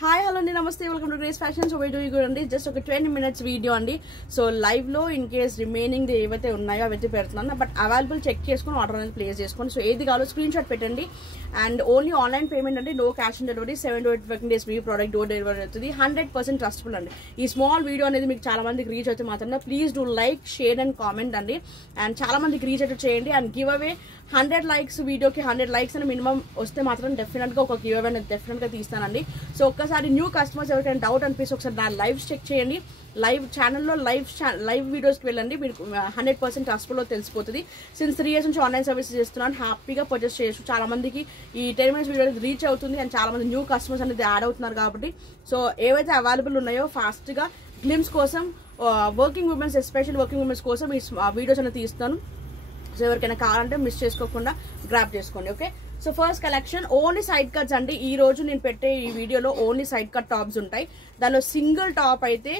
Hi hello అండి, నమస్తే, welcome to grace fashion. So video అండి జస్ట్ ఒక 20 minutes వీడియో అండి. సో లైవ్ లో ఇన్ కేస్ రిమైనింగ్ ఏవైతే ఉన్నాయో అవైతే పెడుతున్నాను, బట్ అవైలబుల్ చెక్ చేసుకుని ఆర్డర్ అనేది ప్లేస్ చేసుకోండి. సో ఏది కావాలో స్క్రీన్ షాట్ పెట్టండి. అండ్ ఓన్లీ ఆన్లైన్ పేమెంట్ అండి, no cash on delivery. 7 to 8 working days మీ ప్రోడక్ట్ డోర్ డెలివరీ అవుతుంది. 100% ట్రస్టబుల్ అండి. ఈ స్మాల్ వీడియో అనేది మీకు చాలా మందికి రీచ్ అవుతుంది మాత్రం please do like, share and comment అండి. అండ్ చాలా మందికి రీచ్ అయితే చేయండి. అండ్ గివ్ అవే 100 likes వీడియోకి 100 likes అని మినిమం వస్తే మాత్రం డెఫినెట్ గా ఒక గివ్ అవే అనేది డెఫినెట్ గా తీస్తానండి. సో ఒక్కసారి న్యూ కస్టమర్స్ ఎవరికైనా డౌట్ అనిపిస్తే ఒకసారి నా లైవ్ చెక్ చేయండి. లైవ్ ఛానల్లో లైవ్ వీడియోస్కి వెళ్ళండి, మీరు 100% ట్రస్టబుల్ తెలిసిపోతుంది. సిన్స్ 3 years నుంచి ఆన్లైన్ సర్వీసెస్ చేస్తున్నాను, హ్యాపీగా పర్చేస్ చేయొచ్చు. చాలా మందికి ఈ 10 minutes వీడియో రీచ్ అవుతుంది అండ్ చాలా మంది న్యూ కస్టమర్స్ అనేది యాడ్ అవుతున్నారు కాబట్టి సో ఏవైతే అవైలబుల్ ఉన్నాయో ఫాస్ట్ గా గ్లిమ్స్ కోసం, working womens special working womens కోసం ఈ వీడియోస్ అనేది తీస్తాను. సో ఎవరికైనా కావాలంటే మిస్ చేసుకోకుండా గ్రాప్ చేసుకోండి. Okay, so first collection only side cuts అండి. ఈ రోజు నేను పెట్టే ఈ వీడియోలో ఓన్లీ సైడ్ కట్ టాప్స్ ఉంటాయి. దానిలో సింగిల్ టాప్ అయితే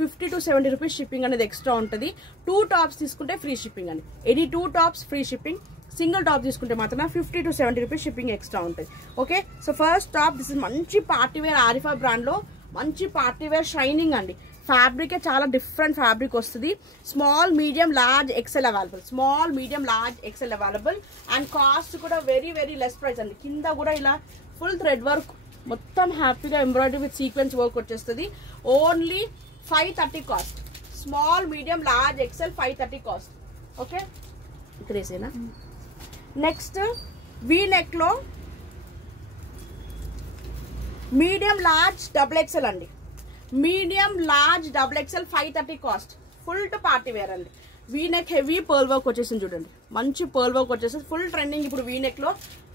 50 to 70 rupees షిప్పింగ్ అనేది ఎక్స్ట్రా ఉంటుంది. 2 tops తీసుకుంటే ఫ్రీ షిప్పింగ్ అండి. Any 2 tops free shipping. Single top తీసుకుంటే మాత్రం 50 to 70 rupees షిప్పింగ్ ఎక్స్ట్రా ఉంటుంది. Okay, so first top this is మంచి పార్టీవేర్ ఆరిఫా బ్రాండ్ లో మంచి పార్టీవేర్ షైనింగ్ అండి. ఫ్యాబ్రిక్ చాలా డిఫరెంట్ ఫ్యాబ్రిక్ వస్తుంది. Small, medium, large, XL available. Small, medium, large, XL available. And cost కూడా వెరీ వెరీ లెస్ ప్రైస్ అండి. కింద కూడా ఇలా ఫుల్ థ్రెడ్ వర్క్ మొత్తం హ్యాపీగా ఎంబ్రాయిడరీ విత్ సీక్వెన్స్ వర్క్ వచ్చేస్తుంది. Only 530 cost. Small, medium, large, XL 530 cost. Okay, ఇక్కడేసేనా. Next V neck లో మీడియం, లార్జ్, డబుల్ ఎక్సెల్ అండి. Medium, large, double XL 530 cost. Full to party wear అండి. V neck heavy pearl work వచ్చేసింది చూడండి, మంచి pearl work వచ్చేసింది. Full trending ఇప్పుడు V neck లో.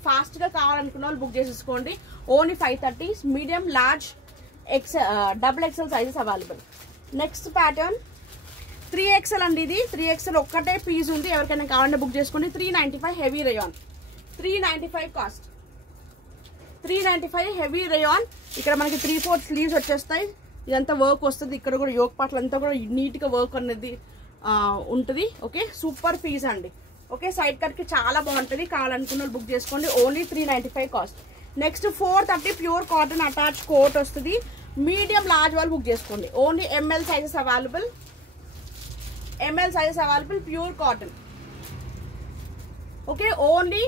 ఫాస్ట్ గా కావాలనుకున్న వాళ్ళు బుక్ చేసేసుకోండి. Only 530. Medium, large, double XL sizes available. Next pattern 3XL అండి. ఇది 3XL ఒక్కటే పీస్ ఉంది, ఎవరికైనా కావాలంటే బుక్ చేసుకోండి. 395 heavy rayon. 395 cost. 395 heavy rayon. ఇక్కడ మనకి 3/4 స్లీవ్స్ వచ్చేస్తాయి. ఇదంతా వర్క్ వస్తుంది. ఇక్కడ కూడా యోక్ పార్ట్లు అంతా కూడా నీట్ గా వర్క్ అనేది ఉంటుంది. ఓకే, సూపర్ పీస్ అండి. ఓకే, సైడ్ కట్ కి చాలా బాగుంటుంది. కావాలనుకున్న బుక్ చేసుకోండి. Only 395 cost. Next 430 pure cotton attach coat వస్తుంది. మీడియం, లార్జ్ వాళ్ళు బుక్ చేసుకోండి. Only ML sizes available. ML sizes available, pure cotton. Okay, only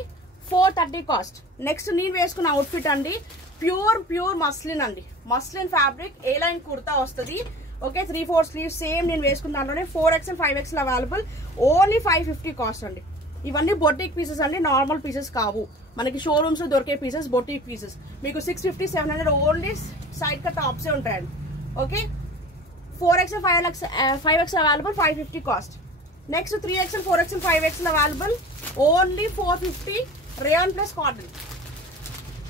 430 cost. Next నేను వేసుకున్న అవుట్ఫిట్ అండి, ప్యూర్ మస్లిన్ అండి. Muslin fabric, A line kurta వస్తుంది. Okay, 3/4 slew same నేను వేసుకున్న దాంట్లోనే 4XL 5XL available. Only 550 cost అండి. ఇవన్నీ బొటిక్ పీసెస్ అండి, నార్మల్ పీసెస్ కావు. మనకి షోరూమ్స్ లో దొరికే పీసెస్ బొటిక్ పీసెస్. మీకు 650, 700 ఓన్లీ సైడ్ కట్ టాప్సే ఉంటాయండి. Okay, 4XL 5XL available, 550 cost. Next 3XL 4XL 5XL available. Only 450. Rayon plus cotton.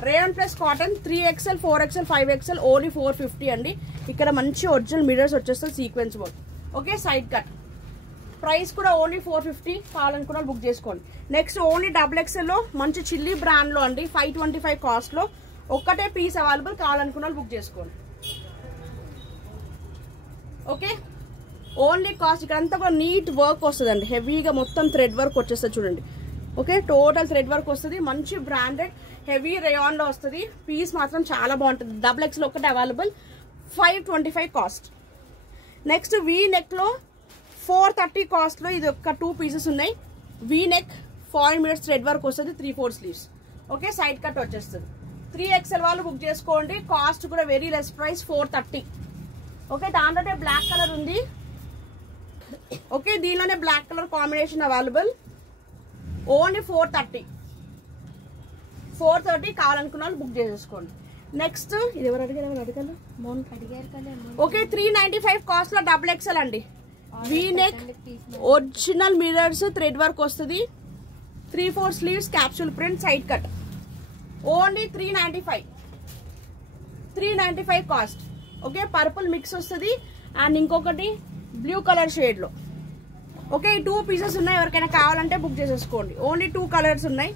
Rayon plus cotton 3XL 4XL 5XL only 450 అండి. ఇక్కడ మంచి ఒరిజినల్ మిర్రర్స్ వచ్చేస్తుంది, sequence work. Okay, side cut. Price కూడా only 450. కావాలనుకున్న book చేసుకోండి. Next only double XL లో మంచి chilli brand లో అండి, 525 కాస్ట్ లో ఒక్కటే పీస్ అవైలబుల్. కావాలనుకున్న బుక్ చేసుకోండి. Okay, only cost. ఇక్కడ అంతా కూడా నీట్ వర్క్ వస్తుంది అండి, హెవీగా మొత్తం థ్రెడ్ వర్క్ వచ్చేస్తుంది చూడండి. ఓకే, టోటల్ థ్రెడ్ వర్క్ వస్తుంది. మంచి బ్రాండెడ్ హెవీ రేయాన్ లో వస్తుంది. పీస్ మాత్రం చాలా బాగుంటుంది. డబుల్ ఎక్స్ లో ఒకటి available, 525 cost. Next V neck లో 430 కాస్ట్ లో ఇది ఒక 2 పీసెస్ ఉన్నాయి. V neck 4 metres thread work వస్తుంది, 3/4 స్లీవ్స్. ఓకే, సైడ్ కట్ వచ్చేస్తుంది. 3XL వాళ్ళు బుక్ చేసుకోండి. కాస్ట్ కూడా వెరీ లెస్ ప్రైస్, 430. ఓకే, దాంట్లోనే బ్లాక్ కలర్ ఉంది. ఓకే, దీనిలోనే black colour combination available. Only 430. కావాలనుకున్న వాళ్ళు బుక్ చేసేసుకోండి. నెక్స్ట్ ఇది ఎవరు అడిగారు? ఓకే, 395 కాస్ట్ లో డబుల్ ఎక్స్ఎల్ అండి. V neck original mirrors thread work వస్తుంది. 3/4 sleeves, capsule print, side cut. Only 395 cost. Okay, purple mix వస్తుంది అండ్ ఇంకొకటి బ్లూ కలర్ షేడ్ లో. ఓకే, ఈ 2 పీసెస్ ఉన్నాయి. ఎవరికైనా కావాలంటే బుక్ చేసేసుకోండి. ఓన్లీ 2 కలర్స్ ఉన్నాయి.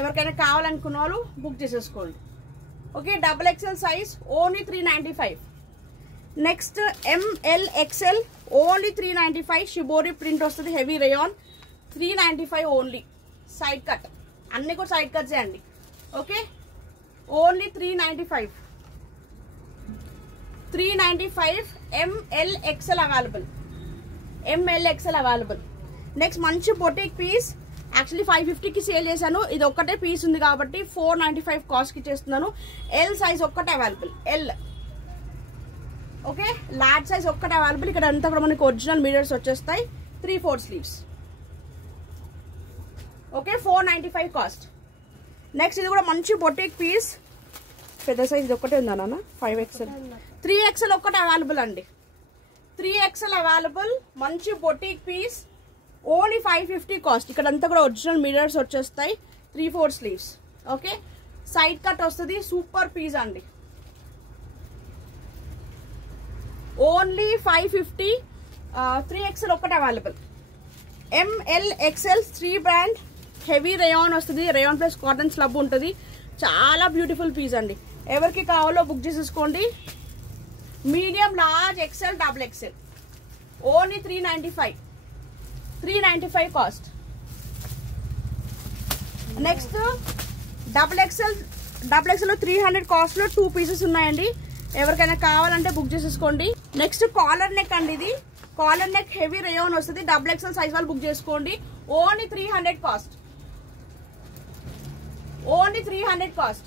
ఎవరికైనా కావాలనుకున్న వాళ్ళు బుక్ చేసేసుకోండి. Okay, double XL size only 395. Next ML XL only 395. Shibori print వస్తుంది, heavy rayon, 395 only. Side cut అన్ని కూడా సైడ్ కట్స్ అండి. Okay, only 395. 395 MLXL available. MLXL available. Next మంచి బొటిక్ పీస్. యాక్చువల్లీ 550కి సేల్ చేశాను. ఇది ఒక్కటే పీస్ ఉంది కాబట్టి 495 కాస్ట్ కి చేస్తున్నాను. ఎల్ సైజ్ ఒక్కటే available. L okay, large size ఒక్కటే అవైలబుల్. ఇక్కడ అంతా కూడా మనకి ఒరిజినల్ మిర్రర్స్ వచ్చేస్తాయి. 3/4 స్లీవ్స్. Okay, 495 cost. నెక్స్ట్ ఇది కూడా మంచి బొటిక్ పీస్. పెద్ద సైజ్ ఇది ఒక్కటే ఉందా నాన్న? 5XL 3XL ఒక్కటే అవైలబుల్ అండి. 3XL available. మంచి బొటిక్ పీస్. Only 550 cost. ఇక్కడ అంతా కూడా ఒరిజినల్ మిర్రర్స్ వచ్చేస్తాయి. 3/4 స్లీవ్స్. ఓకే, సైడ్ కట్ వస్తుంది. సూపర్ పీస్ అండి. ఓన్లీ 550. 3XL ఒక్కటే available. MLXL 3 brand. Heavy rayon వస్తుంది. రేయాన్ ప్లస్ కాటన్ స్లబ్ ఉంటుంది. చాలా బ్యూటిఫుల్ పీస్ అండి. ఎవరికి కావాలో బుక్ చేసేసుకోండి. Medium, large, XL, XXL. Only 395 cost. Next XXL 300 cost లో 2 పీసెస్ ఉన్నాయండి. ఎవరికైనా కావాలంటే బుక్ చేసేసుకోండి. నెక్స్ట్ కాలర్ నెక్ అండి. ఇది కాలర్ నెక్ హెవీ రేయాన్ వస్తుంది. XXL సైజ్ వాళ్ళు బుక్ చేసుకోండి. Only 300 cost. Only 300 cost.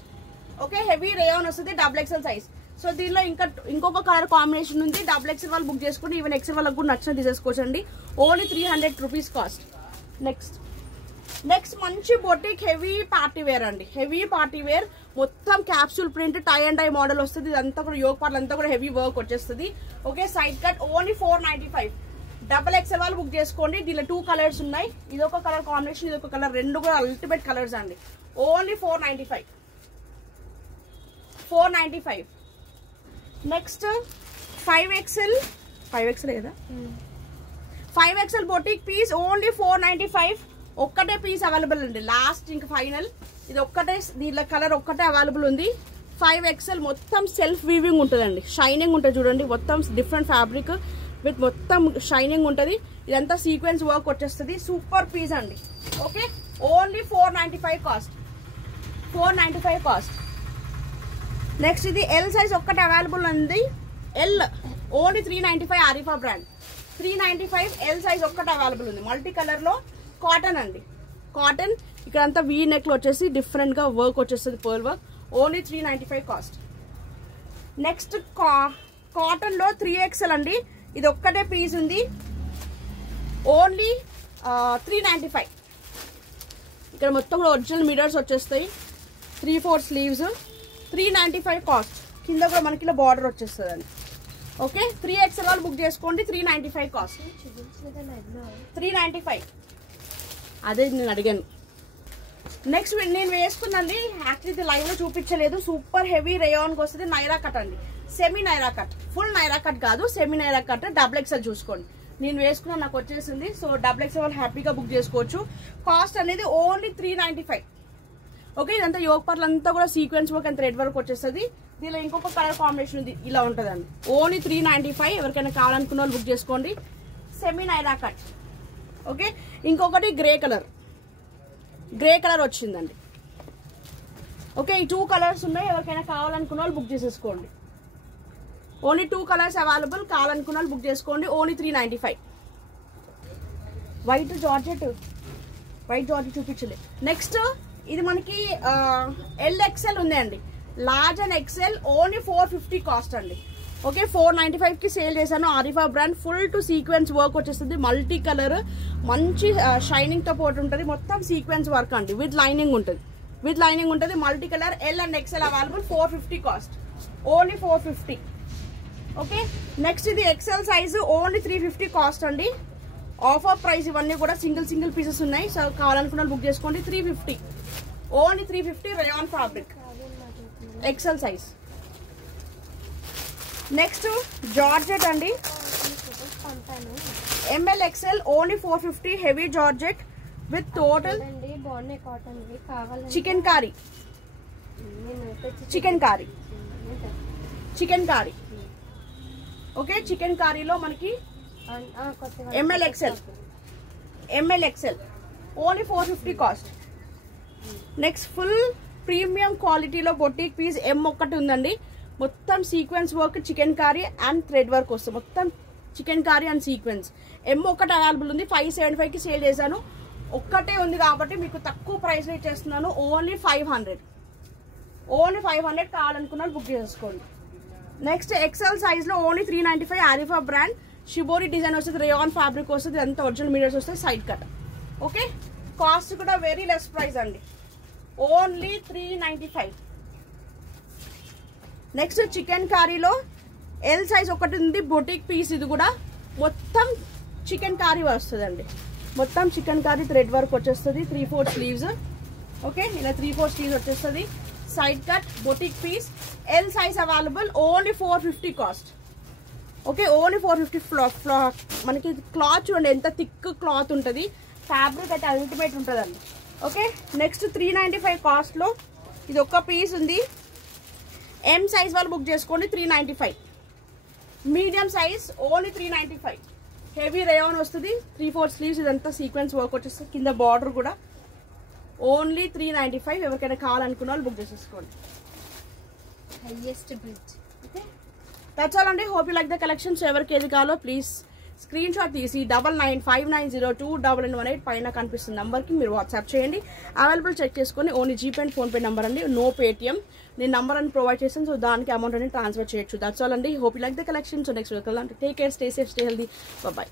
Okay, heavy rayon వస్తుంది. XXL size. సో దీనిలో ఇంకొక కలర్ కాంబినేషన్ ఉంది. XXL వాళ్ళు బుక్ చేసుకోండి. ఈవెన్ XL వాళ్ళకి కూడా నచ్చిన తీసేసుకోవచ్చండి. ఓన్లీ 300 రూపీస్ కాస్ట్. నెక్స్ట్ మంచి బొటిక్ హెవీ పార్టీ వేర్ అండి. హెవీ పార్టీ వేర్ మొత్తం capsule print tie and dye model వస్తుంది. ఇదంతా కూడా యోగ్ పార్ట్ అంతా కూడా హెవీ వర్క్ వచ్చేస్తుంది. Okay, side cut. Only 495. XXL వాళ్ళు బుక్ చేసుకోండి. దీనిలో 2 కలర్స్ ఉన్నాయి. ఇదొక కలర్ కాంబినేషన్, ఇదొక కలర్. రెండు కూడా అల్టిమేట్ కలర్స్ అండి. ఓన్లీ 495. నెక్స్ట్ 5XL కదా, 5XL బొటిక్ పీస్. ఓన్లీ 495. ఒక్కటే పీస్ అవైలబుల్ అండి. లాస్ట్ ఇంకా ఫైనల్. ఇది ఒక్కటే, దీనిలో కలర్ ఒక్కటే అవైలబుల్ ఉంది. 5XL మొత్తం సెల్ఫ్ వీవింగ్ ఉంటుందండి. షైనింగ్ ఉంటుంది చూడండి. మొత్తం డిఫరెంట్ ఫ్యాబ్రిక్ విత్ మొత్తం షైనింగ్ ఉంటుంది. ఇదంతా సీక్వెన్స్ వర్క్ వచ్చేస్తుంది. సూపర్ పీస్ అండి. Okay, only 495 cost. 495 cost. Next ఇది ఎల్ సైజ్ ఒక్కటి అవైలబుల్ ఉంది. L only 395. Arifa brand. 395 L size ఒక్కటి అవైలబుల్ ఉంది. మల్టీ కలర్ లో కాటన్ అండి. కాటన్ ఇక్కడ అంతా వీ నెక్ లో వచ్చేసి డిఫరెంట్ గా వర్క్ వచ్చేస్తుంది. Pearl work. Only 395 cost. Next cotton లో 3XL అండి. ఇది ఒక్కటే పీస్ ఉంది. ఓన్లీ 395. ఇక్కడ మొత్తం కూడా ఒరిజినల్ మిర్రర్స్ వచ్చేస్తాయి. 3/4 స్లీవ్స్. 395 కాస్ట్. కింద కూడా మనకి ఇలా బార్డర్ వచ్చేస్తుంది అండి. ఓకే, 3XL వాళ్ళు బుక్ చేసుకోండి. 395 కాస్ట్. 395. అదే నేను అడిగాను. నెక్స్ట్ నేను వేసుకున్నది యాక్చువల్లీ ఇది లైవ్ లో చూపించలేదు. సూపర్ హెవీ రేయాన్కి వస్తుంది. నైరా కట్ అండి. Semi Naira cut. Full Naira cut కాదు, సెమీ నైరా కట్. XXL చూసుకోండి. నేను వేసుకున్నా, నాకు వచ్చేసింది. సో XXL వాళ్ళు హ్యాపీగా బుక్ చేసుకోవచ్చు. కాస్ట్ అనేది ఓన్లీ 395. ఓకే, ఇదంతా యోగ్ పార్ట్లు అంతా కూడా sequence work and thread work వచ్చేస్తుంది. దీనిలో ఇంకొక కలర్ కాంబినేషన్ ఉంది. ఇలా ఉంటుందండి. ఓన్లీ 395. ఎవరికైనా కావాలనుకున్న వాళ్ళు బుక్ చేసుకోండి. Semi Naira cut. ఓకే, ఇంకొకటి గ్రే కలర్ వచ్చిందండి. ఓకే, ఈ 2 కలర్స్ ఉన్నాయి. ఎవరికైనా కావాలనుకున్న వాళ్ళు బుక్ చేసేసుకోండి. Only 2 colours available. కావాలనుకున్న వాళ్ళు బుక్ చేసుకోండి. ఓన్లీ 395. వైట్ జార్జెట్ చూపించలే. నెక్స్ట్ ఇది మనకి LXL ఉంది అండి. Large and XL only 450 cost అండి. ఓకే, 495 కి సేల్ చేశాను. Arifa brand. Full to sequence work వచ్చేస్తుంది. మల్టీ కలర్ మంచి షైనింగ్ తో పోటీ ఉంటుంది. మొత్తం సీక్వెన్స్ వర్క్ అండి. విత్ లైనింగ్ ఉంటుంది. Multi colour L and XL available. 450 cost. Only 450. Okay, next ఇది XL సైజ్. ఓన్లీ 350 కాస్ట్ అండి. Offer price. ఇవన్నీ కూడా సింగిల్ పీసెస్ ఉన్నాయి. సో కావాలనుకున్న బుక్ చేసుకోండి. 350. Only 350. Rayon fabric. XL size. Next georgette అండి. MLXL only 450. Heavy georgette with total chikankari. Okay, చికెన్ కారీలో మనకి MLXL only 450 cost. Next full premium క్వాలిటీలో బొటిక్ పీస్ M ఒకటి ఉందండి. మొత్తం sequence work chikankari and thread work వస్తుంది. మొత్తం చికెన్ కారీ అండ్ సీక్వెన్స్. ఒకటి అవైలబుల్ ఉంది, 575కి సేల్ చేశాను. ఒక్కటే ఉంది కాబట్టి మీకు తక్కువ ప్రైస్లో ఇచ్చేస్తున్నాను. ఓన్లీ 500 కావాలనుకున్నాను బుక్ చేసుకోండి. నెక్స్ట్ ఎక్సెల్ సైజ్లో only 395 Arifa brand shibori design వస్తుంది, రేయాన్ ఫ్యాబ్రిక్ వస్తుంది, అంతా ఒరిజినల్ మీటర్స్ వస్తాయి, సైడ్ కట్. ఓకే, కాస్ట్ కూడా వెరీ లెస్ ప్రైస్ అండి, ఓన్లీ 395. నెక్స్ట్ చికెన్ కారీలో ఎల్ సైజ్ ఒకటి ఉంది, బొటిక్ పీస్. ఇది కూడా మొత్తం చికెన్ కారీ వస్తుందండి. మొత్తం చికెన్ కారీ థ్రెడ్ వర్క్ వచ్చేస్తుంది, 3/4 స్లీవ్స్. ఓకే, ఇలా 3/4 స్లీవ్స్ వచ్చేస్తుంది, side cut, boutique piece. L size available, only 450 cost. Okay, only 450. మనకి క్లాత్ చూడండి ఎంత థిక్ క్లాత్ ఉంటుంది, ఫ్యాబ్రిక్ అయితే అల్టిమేట్ ఉంటుందండి. ఓకే, నెక్స్ట్ 395 కాస్ట్లో ఇది ఒక్క పీస్ ఉంది. ఎం సైజ్ వాళ్ళు బుక్ చేసుకోండి, 395. Medium size only 395. Heavy rayon వస్తుంది, 3/4 స్లీవ్స్. ఇదంతా సీక్వెన్స్ వర్క్ వచ్చేస్తుంది, కింద బార్డర్ కూడా. ఓన్లీ 395. ఎవరికైనా కావాలనుకున్న వాళ్ళు బుక్ చేసేసుకోండి. ఓకే, దట్స్ ఆల్ అండి. Hope you like the collections. ఎవరికి ఏది కావాలో ప్లీజ్ స్క్రీన్ షాట్ తీసి 9959021118 పైన కనిపిస్తున్న నెంబర్కి మీరు వాట్సాప్ చేయండి. అవైలబుల్ చెక్ చేసుకొని only GPay and PhonePe number అండి, నో పేటిఎం. నేను నెంబర్ అని ప్రొవైడ్ చేశాను, సో దానికి అమౌంట్ అనేది ట్రాన్స్ఫర్ చేయొచ్చు. దట్స్ ఆల్ అండి. Hope you like the collection. So next welcome. Take care, stay safe, stay healthy. Bye.